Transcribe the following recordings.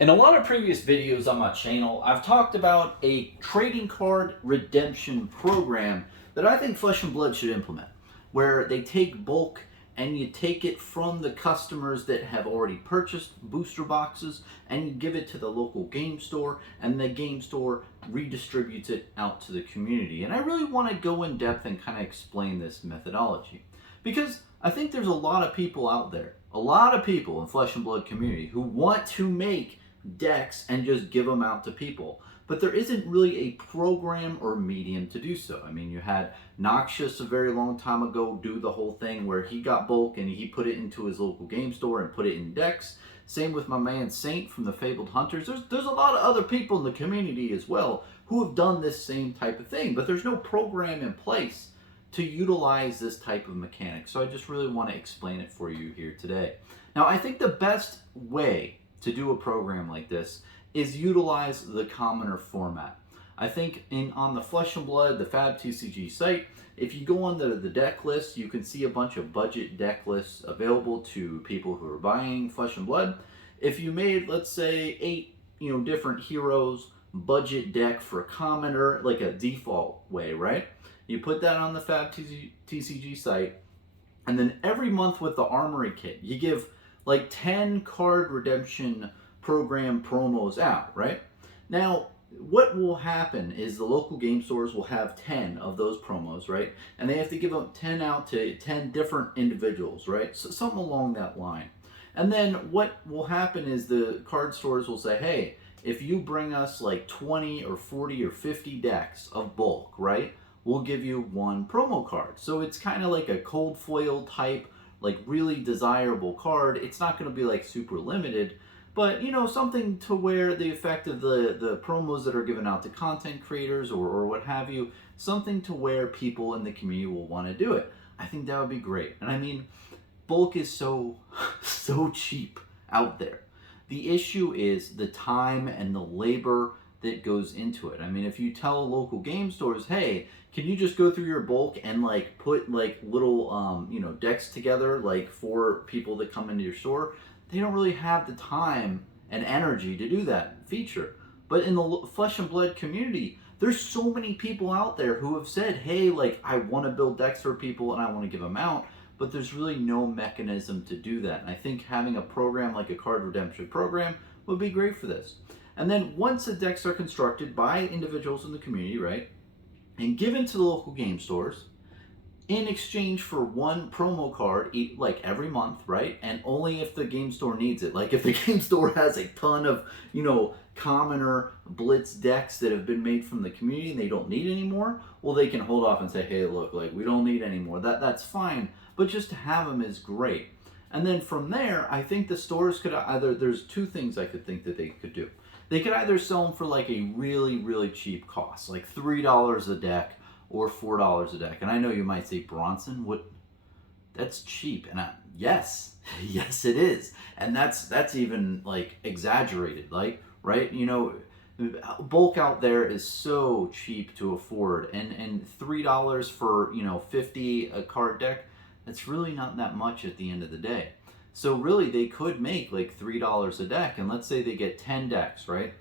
In a lot of previous videos on my channel, I've talked about a trading card redemption program that I think Flesh and Blood should implement, where they take bulk and you take it from the customers that have already purchased booster boxes and you give it to the local game store, and the game store redistributes it out to the community. And I really want to go in depth and kind of explain this methodology, because I think there's a lot of people out there, a lot of people in Flesh and Blood community who want to make decks and just give them out to people. But there isn't really a program or medium to do so. I mean, you had Noxious a very long time ago do the whole thing where he got bulk and he put it into his local game store and put it in decks. Same with my man Saint from the Fabled Hunters. There's a lot of other people in the community as well who have done this same type of thing, but there's no program in place to utilize this type of mechanic. So I just really want to explain it for you here today. Now, I think the best way to do a program like this is utilize the commoner format. I think on the Flesh and Blood, the Fab TCG site, if you go on the deck list, you can see a bunch of budget deck lists available to people who are buying Flesh and Blood. If you made, let's say, 8 different heroes budget deck for a commoner, like a default way, right? You put that on the Fab TCG site, and then every month with the Armory kit, you give like 10 card redemption program promos out, right? Now, what will happen is the local game stores will have 10 of those promos, right? And they have to give them 10 out to 10 different individuals, right? So something along that line. And then what will happen is the card stores will say, hey, if you bring us like 20 or 40 or 50 decks of bulk, right, we'll give you 1 promo card. So it's kind of like a cold foil type, like really desirable card. It's not going to be like super limited, but something to where the effect of the promos that are given out to content creators or what have you, something to where people in the community will want to do it. I think that would be great. And I mean, bulk is so cheap out there. The issue is the time and the labor that goes into it. I mean, if you tell local game stores, hey, can you just go through your bulk and like put like little decks together like for people that come into your store, they don't really have the time and energy to do that feature. But in the Flesh and Blood community, there's so many people out there who have said, hey, like I want to build decks for people and I want to give them out, but there's really no mechanism to do that. And I think having a program like a card redemption program would be great for this. And then once the decks are constructed by individuals in the community, right, and given to the local game stores in exchange for 1 promo card like every month, right, and only if the game store needs it. Like if the game store has a ton of commoner blitz decks that have been made from the community and they don't need anymore, well, they can hold off and say, hey, look, like we don't need anymore. That's fine, but just to have them is great. And then from there, I think the stores could either, there's 2 things I could think that they could do. They could either sell them for like a really, really cheap cost, like $3 a deck or $4 a deck. And I know you might say, Bronson, what? That's cheap. And yes, yes it is. And that's even like exaggerated, like, right? Bulk out there is so cheap to afford, and $3 for 50 a card deck, that's really not that much at the end of the day. So really, they could make like $3 a deck, and let's say they get 10 decks, right?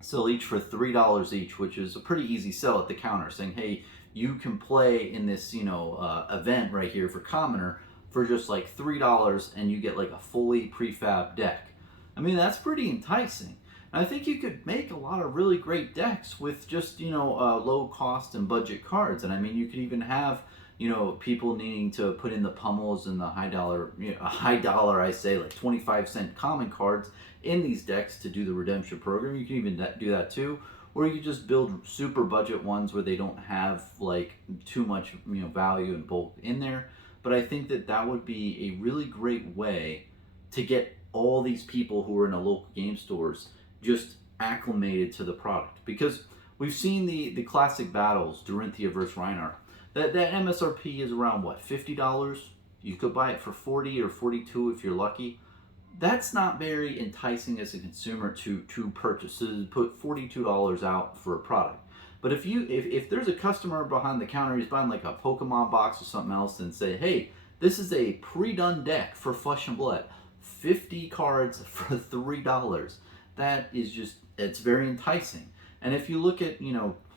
Sell each for $3 each, which is a pretty easy sell at the counter, saying, hey, you can play in this, event right here for Commoner for just like $3, and you get like a fully prefab deck. I mean, that's pretty enticing. And I think you could make a lot of really great decks with just, low cost and budget cards. And I mean, you could even have people needing to put in the pummels and the high dollar, I say, like 25-cent common cards in these decks to do the redemption program. You can even do that too. Or you could just build super budget ones where they don't have like too much value and bulk in there. But I think that would be a really great way to get all these people who are in the local game stores just acclimated to the product. Because we've seen the classic battles, Dorinthia versus Reinhardt. That MSRP is around what, $50? You could buy it for $40 or $42 if you're lucky. That's not very enticing as a consumer to purchase. To put $42 out for a product. But if there's a customer behind the counter, he's buying like a Pokemon box or something else, and say, hey, this is a pre-done deck for Flesh and Blood, 50 cards for $3. that is just, it's very enticing. And if you look at,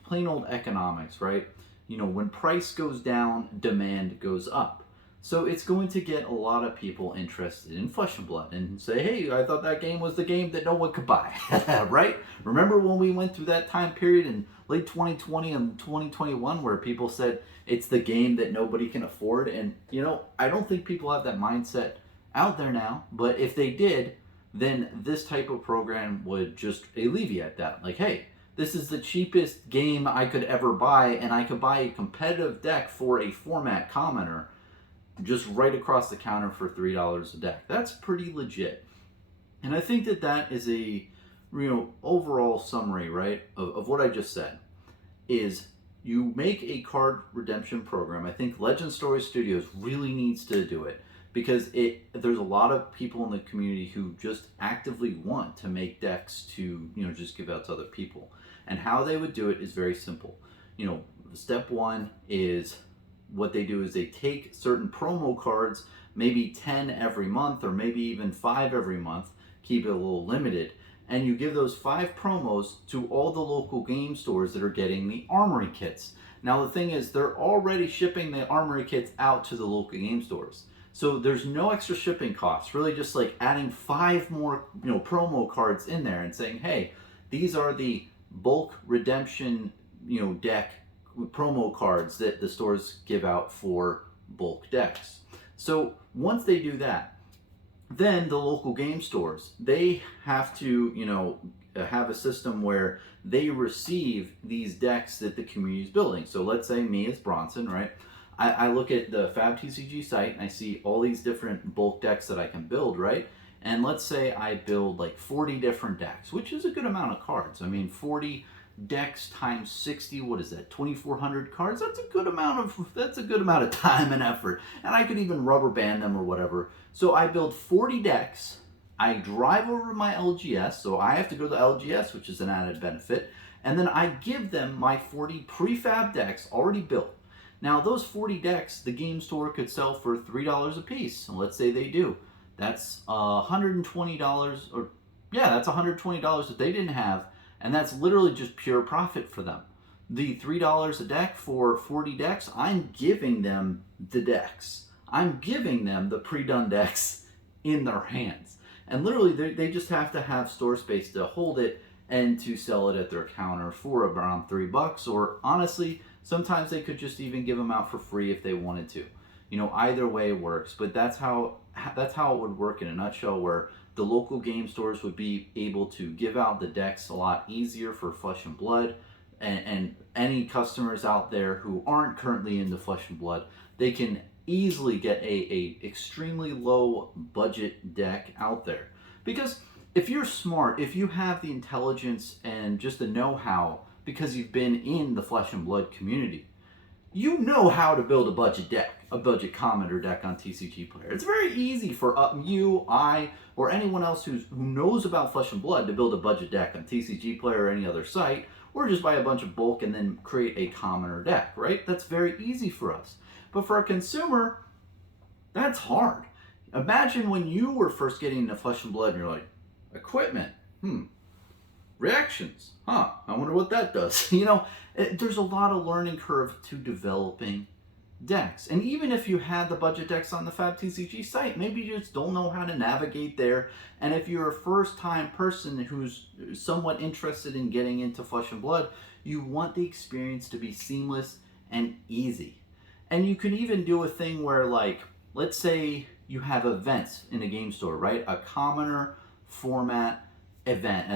plain old economics, right? When price goes down, demand goes up. So it's going to get a lot of people interested in Flesh and Blood and say, hey, I thought that game was the game that no one could buy, right? Remember when we went through that time period in late 2020 and 2021 where people said it's the game that nobody can afford? And, I don't think people have that mindset out there now, but if they did, then this type of program would just alleviate that. Like, hey, this is the cheapest game I could ever buy, and I could buy a competitive deck for a format commoner just right across the counter for $3 a deck. That's pretty legit. And I think that is a overall summary, right, of what I just said, is you make a card redemption program. I think Legend Story Studios really needs to do it, because there's a lot of people in the community who just actively want to make decks to just give out to other people. And how they would do it is very simple. Step one is, what they do is they take certain promo cards, maybe 10 every month or maybe even 5 every month, keep it a little limited, and you give those 5 promos to all the local game stores that are getting the armory kits. Now the thing is, they're already shipping the armory kits out to the local game stores. So there's no extra shipping costs, really just like adding 5 more promo cards in there and saying, hey, these are the bulk redemption deck promo cards that the stores give out for bulk decks. So once they do that, then the local game stores, they have to have a system where they receive these decks that the community is building. So let's say me as Bronson, right? I look at the FabTCG site and I see all these different bulk decks that I can build, right? And let's say I build like 40 different decks, which is a good amount of cards. I mean, 40 decks times 60, what is that, 2,400 cards? That's a good amount of time and effort. And I could even rubber band them or whatever. So I build 40 decks, I drive over to my LGS, so I have to go to the LGS, which is an added benefit, and then I give them my 40 prefab decks already built. Now those 40 decks, the game store could sell for $3 a piece. So let's say they do. That's $120, or yeah, that's $120 that they didn't have, and that's literally just pure profit for them. The $3 a deck for 40 decks, I'm giving them the decks. I'm giving them the pre-done decks in their hands. And literally, they just have to have store space to hold it and to sell it at their counter for around $3. Or honestly, sometimes they could just even give them out for free if they wanted to. Either way works. But that's how it would work in a nutshell, where the local game stores would be able to give out the decks a lot easier for Flesh and Blood, and any customers out there who aren't currently into Flesh and Blood, they can easily get a extremely low budget deck out there. Because if you're smart, if you have the intelligence and just the know-how, because you've been in the Flesh and Blood community, you know how to build a budget deck, a budget commoner deck on TCG Player. It's very easy for you, I, or anyone else who knows about Flesh and Blood to build a budget deck on TCG Player or any other site, or just buy a bunch of bulk and then create a commoner deck, right? That's very easy for us. But for a consumer, that's hard. Imagine when you were first getting into Flesh and Blood and you're like, equipment, reactions, I wonder what that does. There's a lot of learning curve to developing decks. And even if you had the budget decks on the FabTCG site, maybe you just don't know how to navigate there. And if you're a first-time person who's somewhat interested in getting into Flesh and Blood, you want the experience to be seamless and easy. And you could even do a thing where, like, let's say you have events in a game store, right? A commoner format event,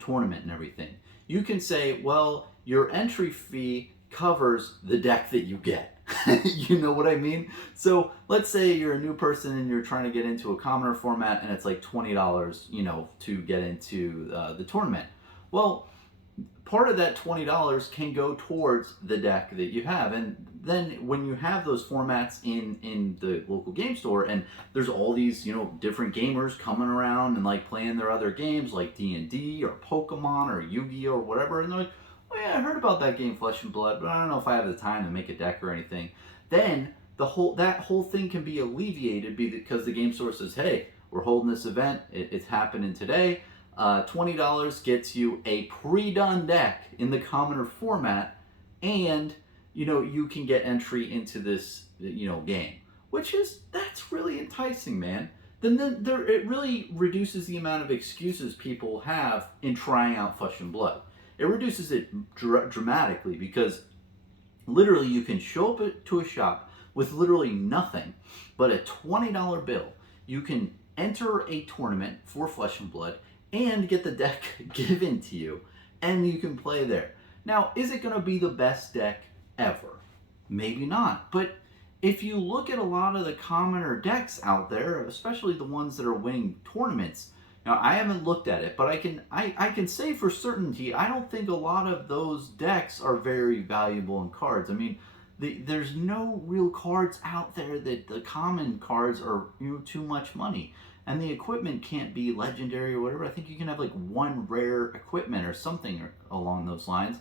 tournament and everything. You can say, well, your entry fee covers the deck that you get. You know what I mean? So let's say you're a new person and you're trying to get into a commoner format and it's like $20, to get into the tournament. Well, part of that $20 can go towards the deck that you have. And then when you have those formats in the local game store, and there's all these, different gamers coming around and like playing their other games like D&D or Pokemon or Yu-Gi-Oh or whatever, and they're like, oh yeah, I heard about that game Flesh and Blood, but I don't know if I have the time to make a deck or anything. Then that whole thing can be alleviated because the game store says, hey, we're holding this event, it's happening today. $20 gets you a pre-done deck in the commoner format, and you can get entry into this game, that's really enticing, man. Then there, it really reduces the amount of excuses people have in trying out Flesh and Blood. It reduces it dramatically, because literally you can show up to a shop with literally nothing but a $20 bill. You can enter a tournament for Flesh and Blood and get the deck given to you, and you can play there. Now, is it going to be the best deck ever? Maybe not, but if you look at a lot of the commoner decks out there, especially the ones that are winning tournaments, now I haven't looked at it, but I can say for certainty, I don't think a lot of those decks are very valuable in cards. I mean, there's no real cards out there that the common cards are too much money, and the equipment can't be legendary or whatever. I think you can have like one rare equipment or something along those lines.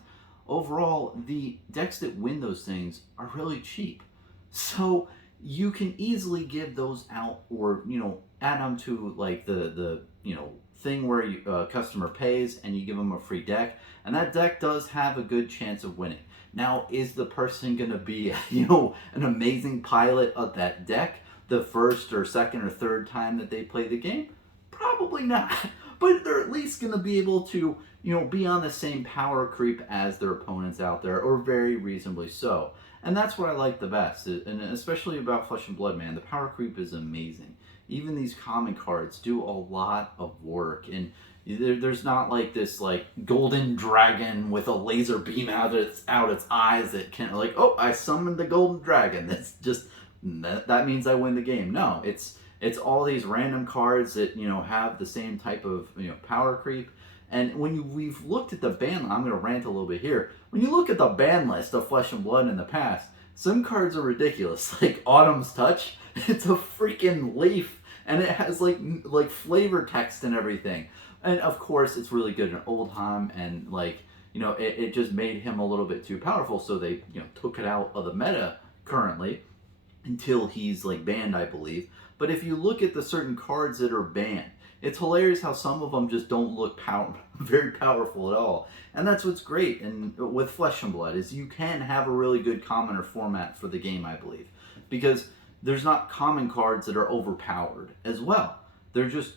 Overall, the decks that win those things are really cheap. So you can easily give those out, or add them to like the thing where a customer pays and you give them a free deck, and that deck does have a good chance of winning. Now, is the person going to be an amazing pilot of that deck the first or second or third time that they play the game? Probably not. But they're at least going to be able to be on the same power creep as their opponents out there, or very reasonably so. And that's what I like the best, and especially about Flesh and Blood, man. The power creep is amazing. Even these common cards do a lot of work, and there's not like this golden dragon with a laser beam out its eyes that can oh, I summoned the golden dragon. That's just that means I win the game. No, it's all these random cards that have the same type of power creep. And when we've looked at the ban, I'm going to rant a little bit here. When you look at the ban list of Flesh and Blood in the past, some cards are ridiculous. Like Autumn's Touch, it's a freaking leaf, and it has like flavor text and everything. And of course, it's really good in Oldham, and it just made him a little bit too powerful, so they took it out of the meta currently until he's banned, I believe. But if you look at the certain cards that are banned, it's hilarious how some of them just don't look very powerful at all. And that's what's great and with Flesh and Blood, is you can have a really good commoner format for the game, I believe. Because there's not common cards that are overpowered as well. They're just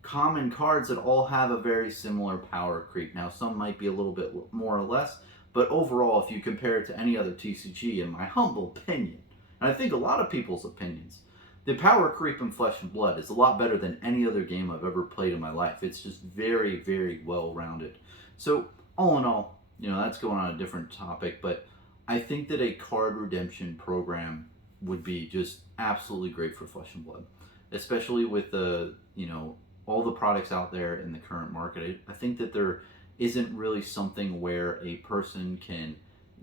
common cards that all have a very similar power creep. Now, some might be a little bit more or less, but overall, if you compare it to any other TCG, in my humble opinion, and I think a lot of people's opinions, the power creep in Flesh and Blood is a lot better than any other game I've ever played in my life. It's just very, very well-rounded. So, all in all, that's going on a different topic, but I think that a card redemption program would be just absolutely great for Flesh and Blood, especially with the, all the products out there in the current market. I think that there isn't really something where a person can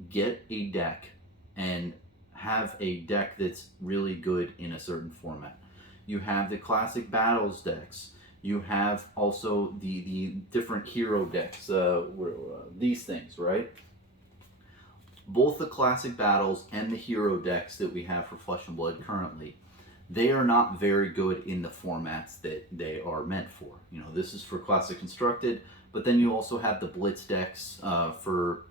get a deck and have a deck that's really good in a certain format. You have the classic battles decks. You have also the different hero decks, these things, right? Both the classic battles and the hero decks that we have for Flesh and Blood currently, they are not very good in the formats that they are meant for. This is for classic constructed, but then you also have the blitz decks for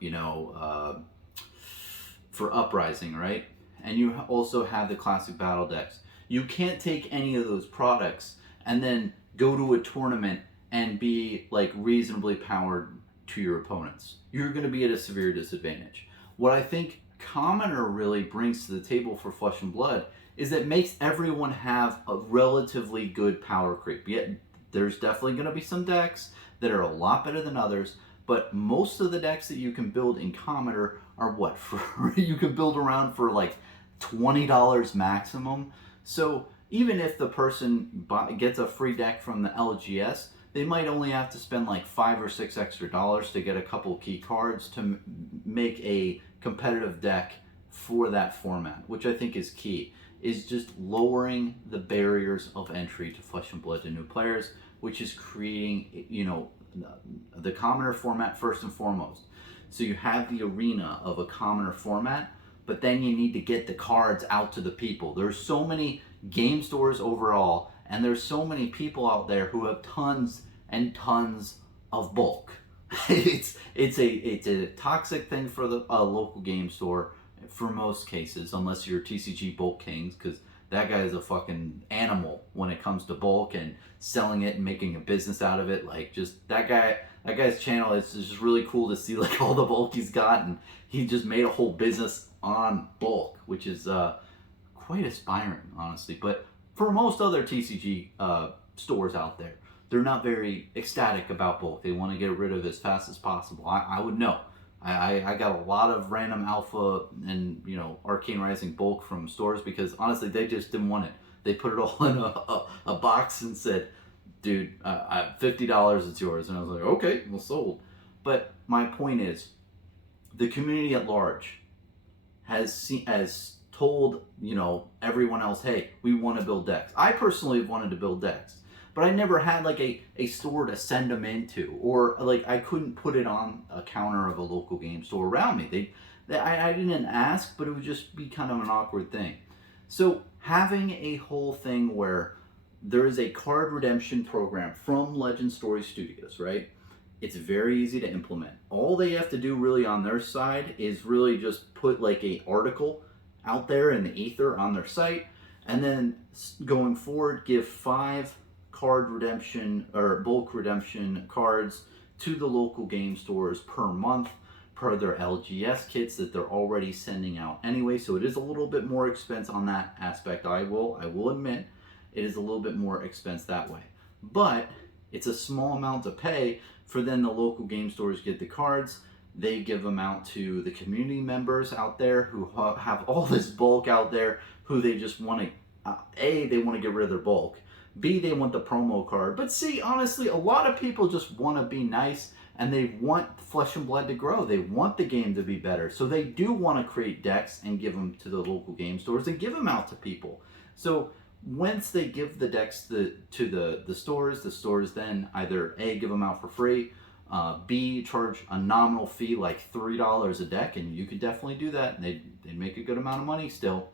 Uprising, right? And you also have the classic battle decks. You can't take any of those products and then go to a tournament and be reasonably powered to your opponents. You're going to be at a severe disadvantage. What I think Commoner really brings to the table for Flesh and Blood is that it makes everyone have a relatively good power creep. Yet there's definitely going to be some decks that are a lot better than others, but most of the decks that you can build in Commoner are you can build around for $20 maximum. So even if the person gets a free deck from the LGS, they might only have to spend $5 or $6 extra to get a couple key cards to make a competitive deck for that format, which I think is key, is just lowering the barriers of entry to Flesh and Blood to new players, which is creating, the commoner format first and foremost. So you have the arena of a commoner format, but then you need to get the cards out to the people. There's so many game stores overall, and there's so many people out there who have tons and tons of bulk. It's a toxic thing for the local game store for most cases, unless you're TCG Bulk Kings, because that guy is a fucking animal when it comes to bulk and selling it and making a business out of it. Like, just that guy's channel, it's just really cool to see like all the bulk he's got, and he just made a whole business on bulk, which is quite aspiring, honestly. But for most other TCG stores out there, they're not very ecstatic about bulk. They want to get rid of it as fast as possible. I would know. I got a lot of random alpha and Arcane Rising bulk from stores because honestly they just didn't want it. They put it all in a box and said, "Dude, $50, it's yours." And I was like, "Okay, well, sold." But my point is, the community at large has told everyone else, "Hey, we want to build decks." I personally wanted to build decks, but I never had like a store to send them into, or like I couldn't put it on a counter of a local game store around me. I didn't ask, but it would just be kind of an awkward thing. So having a whole thing where there is a card redemption program from Legend Story Studios, right? It's very easy to implement. All they have to do really on their side is really just put like a article out there in the ether on their site, and then going forward give 5 card redemption or bulk redemption cards to the local game stores per month per their LGS kits that they're already sending out anyway. So it is a little bit more expense on that aspect. I will admit it is a little bit more expense that way, but it's a small amount to pay for then the local game stores get the cards. They give them out to the community members out there who have all this bulk out there, who they just want to they want to get rid of their bulk. B, they want the promo card. But C, honestly, a lot of people just want to be nice and they want Flesh and Blood to grow. They want the game to be better. So they do want to create decks and give them to the local game stores and give them out to people. So once they give the decks to the stores then either A, give them out for free, B, charge a nominal fee like $3 a deck, and you could definitely do that. And they'd make a good amount of money still.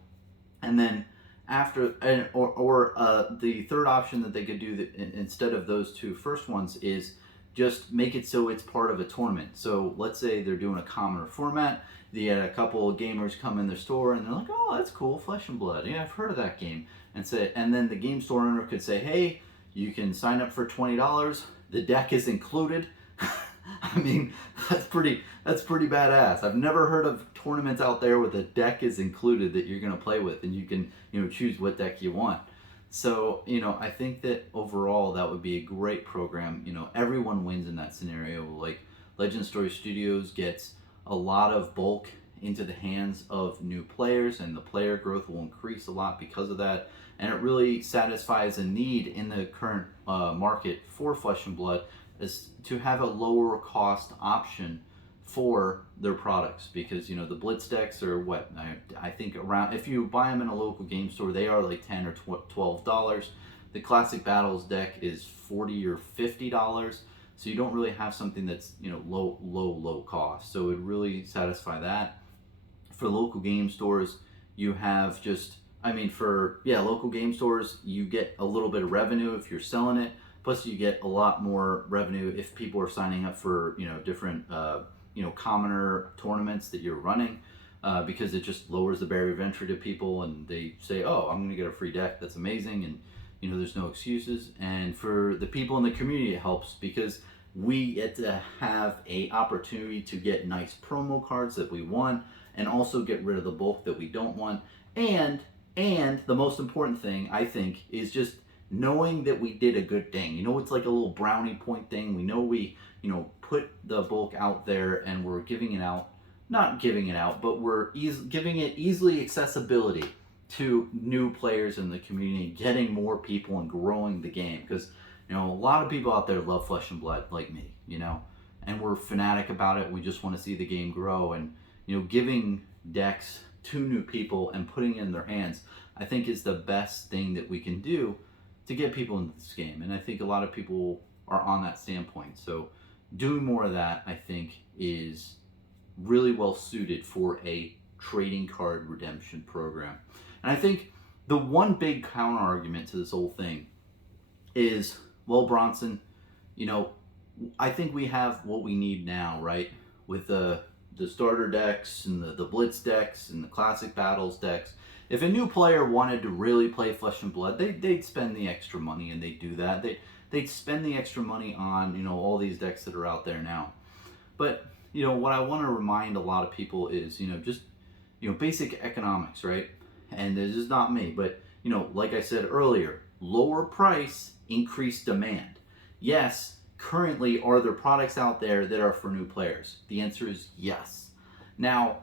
And then after, the third option that they could do instead of those two first ones is just make it so it's part of a tournament. So let's say they're doing a commoner format. They had a couple of gamers come in their store and they're like, "Oh, that's cool, Flesh and Blood. Yeah, I've heard of that game." And then the game store owner could say, "Hey, you can sign up for $20. The deck is included." I mean, that's pretty badass. I've never heard of tournaments out there where the deck is included that you're going to play with, and you can choose what deck you want. So I think that overall that would be a great program. Everyone wins in that scenario. Like, Legend Story Studios gets a lot of bulk into the hands of new players, and the player growth will increase a lot because of that. And it really satisfies a need in the current market for Flesh and Blood, is to have a lower cost option for their products, because the Blitz decks are what I think around, if you buy them in a local game store, they are like $10 or $12. The Classic Battles deck is $40 or $50, so you don't really have something that's low cost. So it really satisfy that. For local game stores, you have just, for local game stores, you get a little bit of revenue if you're selling it. Plus, you get a lot more revenue if people are signing up for different commoner tournaments that you're running, because it just lowers the barrier of entry to people, and they say, "Oh, I'm going to get a free deck. That's amazing," and there's no excuses. And for the people in the community, it helps because we get to have a opportunity to get nice promo cards that we want, and also get rid of the bulk that we don't want. And the most important thing, I think, is just knowing that we did a good thing. It's like a little brownie point thing. We know we, put the bulk out there and we're giving it out, not giving it out, but we're giving it easily accessibility to new players in the community, getting more people and growing the game. Because, a lot of people out there love Flesh and Blood like me, and we're fanatic about it. We just want to see the game grow, and, giving decks to new people and putting it in their hands, I think is the best thing that we can do to get people into this game. And I think a lot of people are on that standpoint. So doing more of that, I think, is really well suited for a trading card redemption program. And I think the one big counter argument to this whole thing is, well, Bronson, you know, I think we have what we need now, right? With the starter decks and the blitz decks and the classic battles decks. If a new player wanted to really play Flesh and Blood, they'd spend the extra money, and they'd do that. They'd spend the extra money on, all these decks that are out there now. But what I want to remind a lot of people is, just basic economics, right? And this is not me, but like I said earlier, lower price, increased demand. Yes, currently, are there products out there that are for new players? The answer is yes. Now,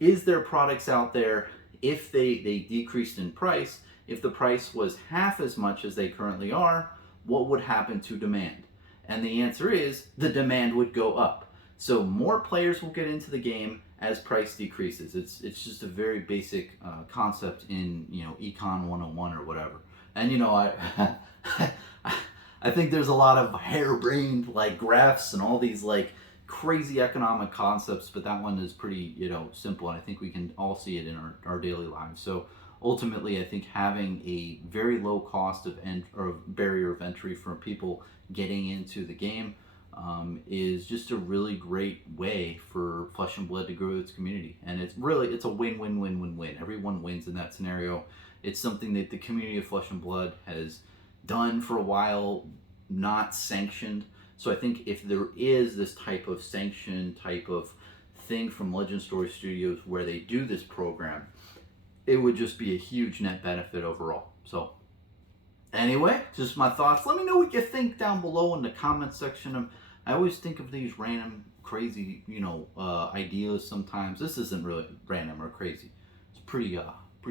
is there products out there, if they decreased in price, if the price was half as much as they currently are, what would happen to demand? And the answer is the demand would go up. So more players will get into the game as price decreases. It's just a very basic concept in Econ 101 or whatever. And I I think there's a lot of harebrained like graphs and all these like crazy economic concepts, but that one is pretty simple, and I think we can all see it in our daily lives. So ultimately, I think having a very low cost of or barrier of entry for people getting into the game is just a really great way for Flesh and Blood to grow its community, and it's a win-win-win-win-win. Everyone wins in that scenario. It's something that the community of Flesh and Blood has done for a while, not sanctioned. So I think if there is this type of sanction type of thing from Legend Story Studios where they do this program, it would just be a huge net benefit overall. So anyway, just my thoughts. Let me know what you think down below in the comment section. I always think of these random, crazy, ideas sometimes. This isn't really random or crazy. It's pretty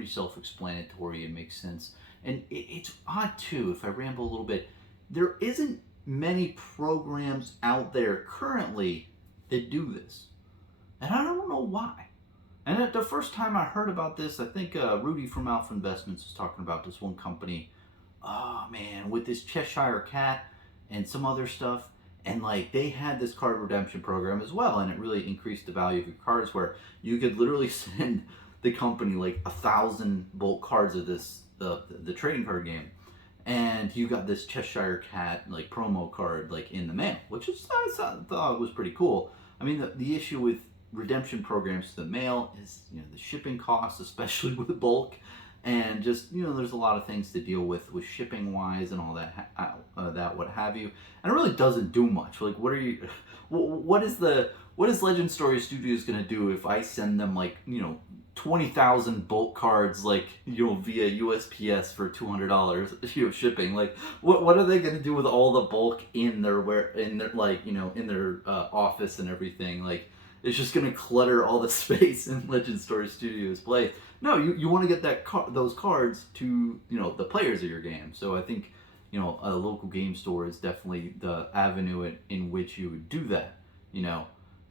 self-explanatory. It makes sense. And it's odd too, if I ramble a little bit, there isn't many programs out there currently that do this. And I don't know why. And the first time I heard about this, I think Rudy from Alpha Investments was talking about this one company. Oh man, with this Cheshire Cat and some other stuff. And like they had this card redemption program as well, and it really increased the value of your cards, where you could literally send the company like 1,000 bulk cards of this the trading card game, and you got this Cheshire Cat like promo card like in the mail, which I thought was pretty cool. I mean, the issue with redemption programs to the mail is the shipping costs, especially with bulk, and just there's a lot of things to deal with shipping wise and all that that what have you, and it really doesn't do much. Like what is Legend Story Studios gonna do if I send them like 20,000 bulk cards like via USPS for $200 shipping? Like what are they gonna do with all the bulk in their office and everything? Like it's just gonna clutter all the space in Legend Story Studios place. No, you want to get those cards to the players of your game. So I think a local game store is definitely the avenue in which you would do that.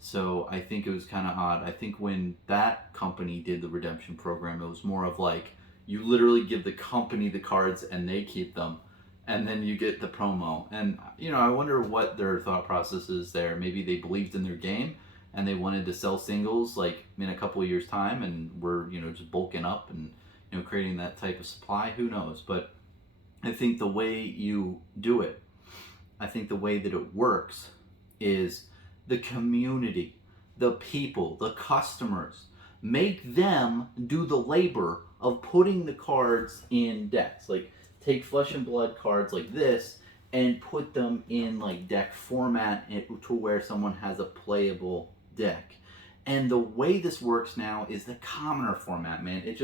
So I think it was kind of odd. I think when that company did the redemption program, it was more of like you literally give the company the cards and they keep them, and then you get the promo. And I wonder what their thought process is there. Maybe they believed in their game and they wanted to sell singles like in a couple of years time, and we're just bulking up and creating that type of supply. Who knows? But I think the way you do it, I think the way that it works is the community, the people, the customers, make them do the labor of putting the cards in decks. Like take Flesh and Blood cards like this and put them in like deck format to where someone has a playable deck. And the way this works now is the commoner format, man. It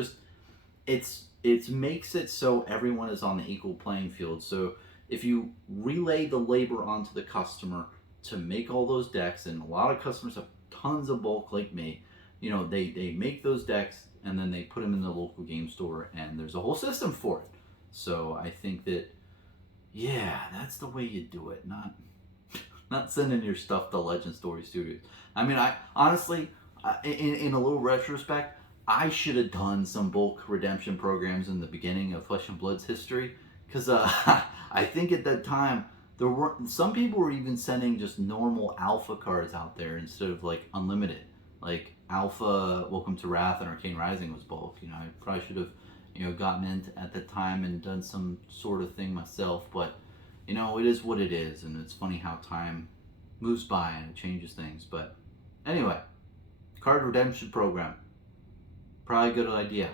makes it so everyone is on the equal playing field. So if you relay the labor onto the customer to make all those decks, and a lot of customers have tons of bulk like me, they make those decks and then they put them in the local game store, and there's a whole system for it. So I think that that's the way you do it, not sending your stuff to Legend Story Studios. I mean, I honestly, in a little retrospect, I should have done some bulk redemption programs in the beginning of Flesh and Blood's history, because I think at that time there were some people were even sending just normal alpha cards out there instead of like unlimited. Like Alpha Welcome to Wrath and Arcane Rising was bulk. I probably should have gotten into at the time and done some sort of thing myself, but you know, it is what it is, and it's funny how time moves by and it changes things. But anyway, card redemption program, probably a good idea.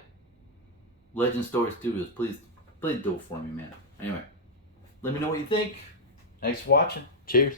Legend Story Studios, please do it for me, man. Anyway, let me know what you think. Thanks for watching. Cheers.